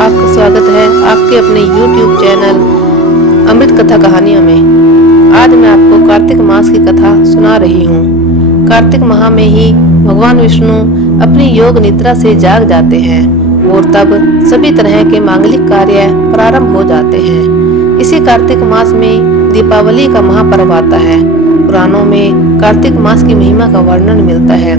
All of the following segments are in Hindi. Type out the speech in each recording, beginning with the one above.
आपका स्वागत है आपके अपने YouTube चैनल अमृत कथा कहानियों में। आज मैं आपको कार्तिक मास की कथा सुना रही हूँ। कार्तिक माह में ही भगवान विष्णु अपनी योग निद्रा से जाग जाते हैं और तब सभी तरह के मांगलिक कार्य प्रारंभ हो जाते हैं। इसी कार्तिक मास में दीपावली का महापर्व आता है। पुराणों में कार्तिक मास की महिमा का वर्णन मिलता है।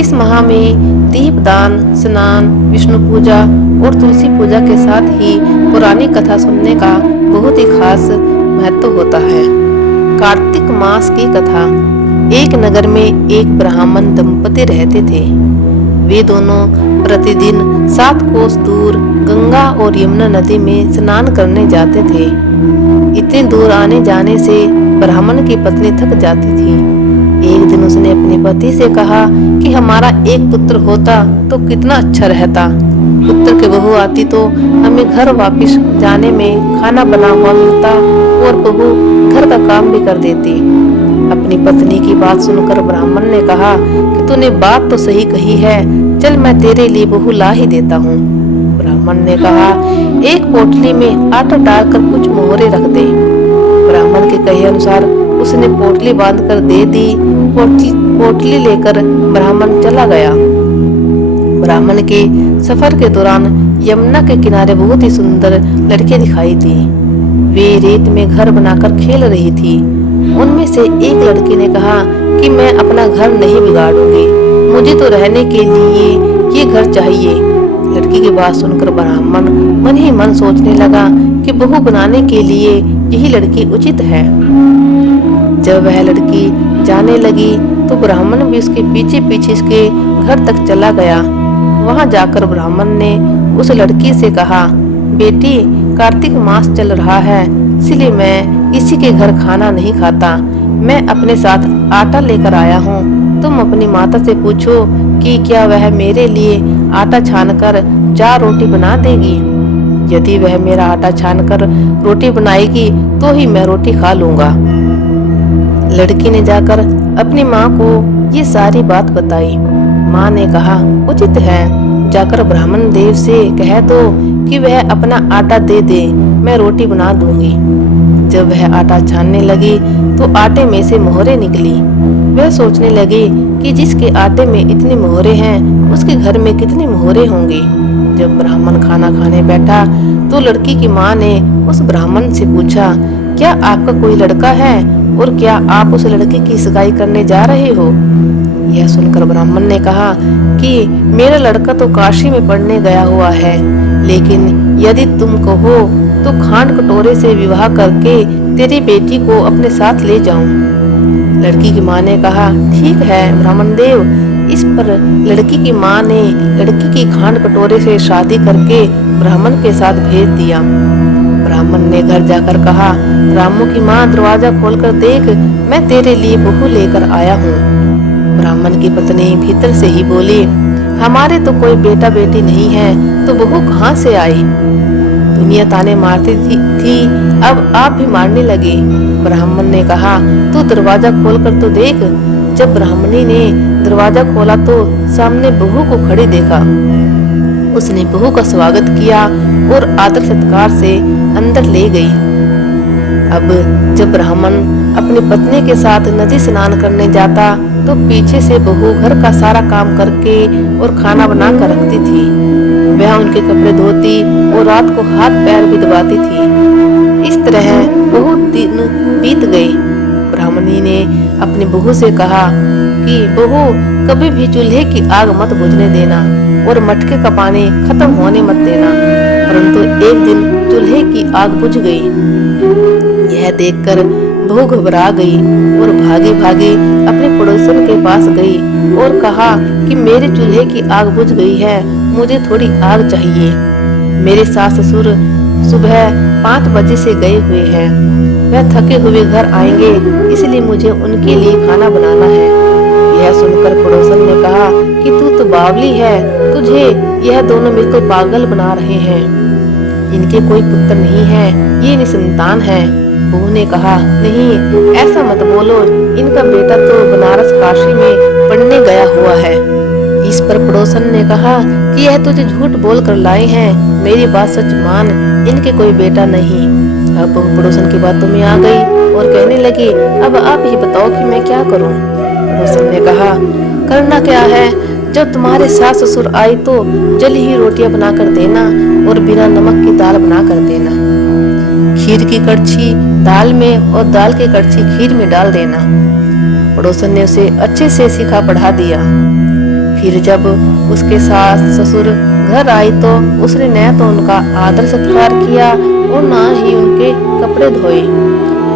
इस माह में दीपदान, स्नान, विष्णु पूजा और तुलसी पूजा के साथ ही पुरानी कथा सुनने का बहुत ही खास महत्व होता है। कार्तिक मास की कथा। एक नगर में एक ब्राह्मण दंपति रहते थे। वे दोनों प्रतिदिन 7 कोस दूर गंगा और यमुना नदी में स्नान करने जाते थे। इतने दूर आने जाने से ब्राह्मण की पत्नी थक जाती थी। एक दिन उसने अपने पति से कहा कि हमारा एक पुत्र होता तो कितना अच्छा रहता। पुत्र की बहू आती तो हमें घर वापस जाने में खाना बना हुआ मिलता और बहू घर का काम भी कर देती। अपनी पत्नी की बात सुनकर ब्राह्मण ने कहा कि तूने बात तो सही कही है, चल मैं तेरे लिए बहू ला ही देता हूँ। ब्राह्मण ने कहा, एक पोटली में आटा डालकर कुछ मोहरे रख दे। ब्राह्मण के कहे अनुसार उसने पोटली बांधकर दे दी। पोटली लेकर ब्राह्मण चला गया। ब्राह्मण के सफर के दौरान यमुना के किनारे बहुत ही सुंदर लड़कियां दिखाई दी। वे रेत में घर बनाकर खेल रही थी। उनमें से एक लड़की ने कहा कि मैं अपना घर नहीं बिगाड़ूंगी, मुझे तो रहने के लिए ये घर चाहिए। लड़की की बात सुनकर ब्राह्मण मन ही मन सोचने लगा कि बहू बनाने के लिए यही लड़की उचित है। जब वह लड़की जाने लगी तो ब्राह्मण भी उसके पीछे पीछे उसके घर तक चला गया। वहां जाकर ब्राह्मण ने उस लड़की से कहा, बेटी, कार्तिक मास चल रहा है, इसलिए मैं किसी के घर खाना नहीं खाता। मैं अपने साथ आटा लेकर आया हूँ। तुम अपनी माता से पूछो कि क्या वह मेरे लिए आटा छानकर 4 रोटी बना देगी। यदि वह मेरा आटा छानकर रोटी बनाएगी तो ही मैं रोटी खा लूंगा। लड़की ने जाकर अपनी माँ को ये सारी बात बताई। माँ ने कहा, उचित है, जाकर ब्राह्मण देव से कह दो कि वह अपना आटा दे दे, मैं रोटी बना दूंगी। जब वह आटा छानने लगी तो आटे में से मोहरे निकली। वह सोचने लगी कि जिसके आटे में इतनी मोहरे हैं उसके घर में कितनी मोहरे होंगी। जब ब्राह्मण खाना खाने बैठा तो लड़की की माँ ने उस ब्राह्मण से पूछा, क्या आपका कोई लड़का है और क्या आप उस लड़के की सगाई करने जा रहे हो। यह सुनकर ब्राह्मण ने कहा कि मेरा लड़का तो काशी में पढ़ने गया हुआ है, लेकिन यदि तुम कहो तो खांड कटोरे से विवाह करके तेरी बेटी को अपने साथ ले जाऊं। लड़की की माँ ने कहा, ठीक है ब्राह्मण देव। इस पर लड़की की माँ ने लड़की की खांड कटोरे से शादी करके ब्राह्मण के साथ भेज दिया। ब्राह्मण ने घर जाकर कहा, रामू की माँ, दरवाजा खोलकर देख, मैं तेरे लिए बहू लेकर आया हूँ। ब्राह्मण की पत्नी भीतर से ही बोली, हमारे तो कोई बेटा बेटी नहीं है तो बहू कहाँ से आई। दुनिया ताने मारती थी, अब आप भी मारने लगे। ब्राह्मण ने कहा, तू दरवाजा खोलकर तो देख। जब ब्राह्मणी ने दरवाजा खोला तो सामने बहू को खड़ी देखा। उसने बहू का स्वागत किया और आदर सत्कार से अंदर ले गई। अब जब ब्राह्मण अपनी पत्नी के साथ नदी स्नान करने जाता तो पीछे से बहू घर का सारा काम करके और खाना बना कर रखती थी। वह उनके कपड़े धोती और रात को हाथ पैर भी दबाती थी। इस तरह बहुत दिन बीत गए। ब्राह्मणी ने अपनी बहू से कहा कि बहू, कभी भी चूल्हे की आग मत बुझने देना और मटके का पानी खत्म होने मत देना। परंतु एक दिन चूल्हे की आग बुझ गई। यह देखकर बहू घबरा गई और भागी भागी अपने पड़ोसन के पास गई और कहा कि मेरे चूल्हे की आग बुझ गई है, मुझे थोड़ी आग चाहिए। मेरे सास ससुर सुबह 5 बजे से गए हुए हैं। वह थके हुए घर आएंगे, इसलिए मुझे उनके लिए खाना बनाना है। यह सुनकर पड़ोसन ने कहा कि तू तो बावली है, तुझे यह दोनों मिलकर पागल बना रहे हैं। इनके कोई पुत्र नहीं है, ये निसंतान है। बहू ने कहा, नहीं ऐसा मत बोलो, इनका बेटा तो बनारस काशी में पढ़ने गया हुआ है। इस इस पर पड़ोसन ने कहा कि यह तुझे झूठ बोल कर लाए हैं, मेरी बात सच मान, इनके कोई बेटा नहीं। अब बहू पड़ोसन की बातों में आ गई और कहने लगी, अब आप ही बताओ कि मैं क्या करूं। पड़ोसन ने कहा, करना क्या है, जब तुम्हारे सास ससुर आए तो जली ही रोटियां बना कर देना और बिना नमक की दाल बना कर देना। खीर की कड़छी दाल में और दाल की कड़छी खीर में डाल देना। पड़ोसन ने उसे अच्छे से सिखा पढ़ा दिया। फिर जब उसके सास ससुर घर आई तो उसने न तो उनका आदर सत्कार किया और न ही उनके कपड़े धोए।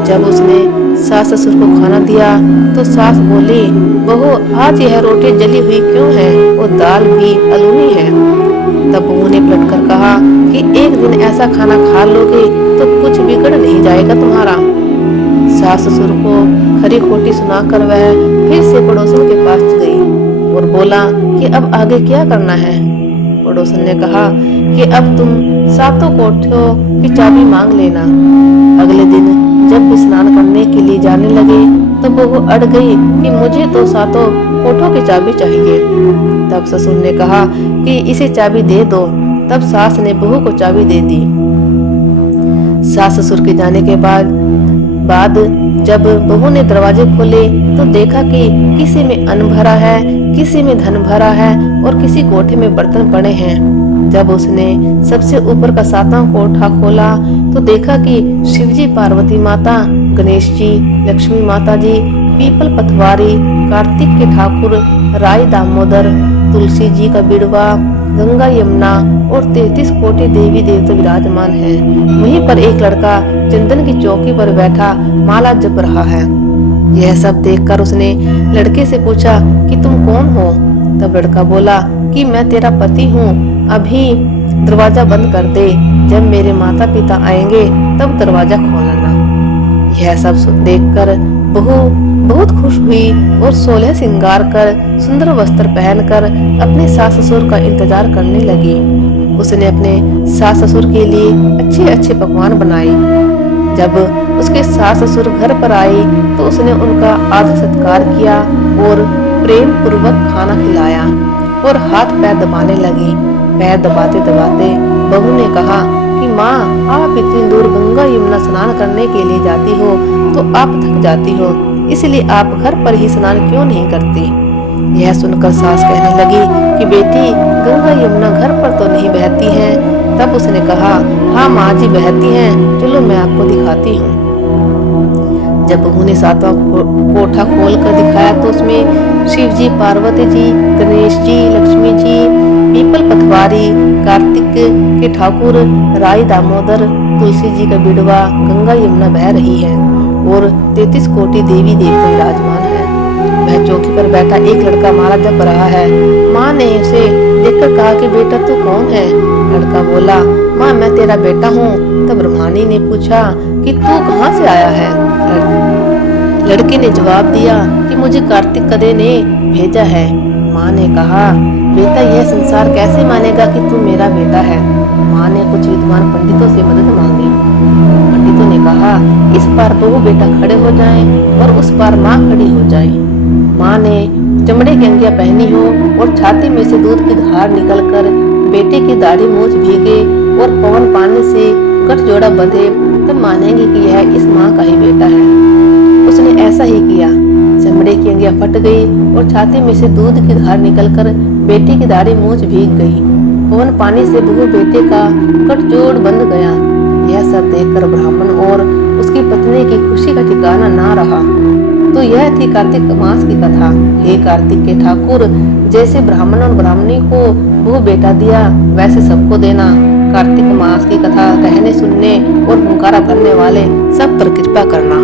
जब उसने सास ससुर को खाना दिया तो सास बोली, बहू आज यह रोटी जली हुई क्यों है और दाल भी अलूनी है। तब बहू ने पलट कर कहा कि एक दिन ऐसा खाना खा लोगे तो कुछ बिगड़ नहीं जाएगा तुम्हारा। सास ससुर को खरी खोटी सुनाकर वह फिर से पड़ोसन के पास गई और बोला कि अब आगे क्या करना है। पड़ोसन ने कहा कि अब तुम सातों कोठों की चाबी मांग लेना। अगले दिन जब भी स्नान करने के लिए जाने लगे तो बहू अड़ गई कि मुझे तो सातों कोठों की चाबी चाहिए। तब ससुर ने कहा कि इसे चाबी दे दो। तब सास ने बहू को चाबी दे दी। सास ससुर के जाने के बाद जब बहू ने दरवाजे खोले तो देखा कि किसी में अन्न भरा है, किसी में धन भरा है और किसी कोठे में बर्तन पड़े हैं। जब उसने सबसे ऊपर का सातवां कोठा खोला तो देखा कि शिवजी, पार्वती माता, गणेश जी, लक्ष्मी माता जी, पीपल पथवारी, कार्तिक के ठाकुर, राय दामोदर, तुलसी जी का बिड़वा, गंगा यमुना और 33 कोटि देवी देवता विराजमान है। वहीं पर एक लड़का चंदन की चौकी पर बैठा माला जप रहा है। यह सब देखकर उसने लड़के से पूछा कि तुम कौन हो। तब लड़का बोला कि मैं तेरा पति हूँ, अभी दरवाजा बंद कर दे, जब मेरे माता पिता आएंगे तब दरवाजा खोलना। यह सब देखकर बहू बहुत खुश हुई और 16 श्रृंगार कर सुंदर वस्त्र पहनकर अपने सास ससुर का इंतजार करने लगी। उसने अपने सास ससुर के लिए अच्छे अच्छे पकवान बनाए। जब उसके सास ससुर घर पर आए तो उसने उनका आदर सत्कार किया और प्रेम पूर्वक खाना खिलाया और हाथ पैर दबाने लगी। पैर दबाते दबाते बहू ने कहा कि माँ, आप इतनी दूर गंगा यमुना स्नान करने के लिए जाती हो तो आप थक जाती हो, इसलिए आप घर पर ही स्नान क्यों नहीं करती। यह सुनकर सास कहने लगी कि बेटी, गंगा यमुना घर पर तो नहीं बहती हैं। तब उसने कहा, हाँ माँ जी बहती हैं, चलो मैं आपको दिखाती हूँ। जब बहू ने सातवां कोठा खोल कर दिखाया तो उसमें शिव जी, पार्वती जी, गणेश जी, लक्ष्मी जी, पीपल पथवारी, कार्तिक के ठाकुर, राय दामोदर, तुलसी जी का बिड़वा, गंगा यमुना बह रही है और 33 कोटि देवी देवता विराजमान है। वह चौकी पर बैठा एक लड़का माला जप रहा है। माँ ने उसे देखकर कहा कि बेटा तू कौन है। लड़का बोला, माँ मैं तेरा बेटा हूँ। तब ब्रह्मणी ने पूछा कि तू कहाँ से आया है। लड़के ने जवाब दिया कि मुझे कार्तिक कदे ने भेजा है। माँ ने कहा, बेटा यह संसार कैसे मानेगा कि तू मेरा बेटा है। माँ ने कुछ विद्वान पंडितों से मदद मांगी। पंडितों ने कहा, इस पार बहू बेटा खड़े हो जाएं और उस पार माँ खड़ी हो जाए। माँ ने चमड़े की अंगियां पहनी हो और छाती में से दूध की धार निकलकर बेटे की दाढ़ी मूछ भीगे और पवन पानी से गठजोड़ा बंधे, तब मानेंगे कि यह इस माँ का ही बेटा है। उसने ऐसा ही किया। चमड़े की अंगियां फट गई और छाती में से दूध की धार निकलकर बेटे की दाढ़ी मूछ भीग गई। पवन पानी से बहू बेटे का गठजोड़ बंध गया। यह सब देखकर ब्राह्मण और उसकी पत्नी की खुशी का ठिकाना ना रहा। तो यह थी कार्तिक मास की कथा। हे कार्तिक के ठाकुर, जैसे ब्राह्मण और ब्राह्मणी को बहू बेटा दिया वैसे सबको देना। कार्तिक मास की कथा कहने, सुनने और हुंकारा भरने वाले सब पर कृपा करना।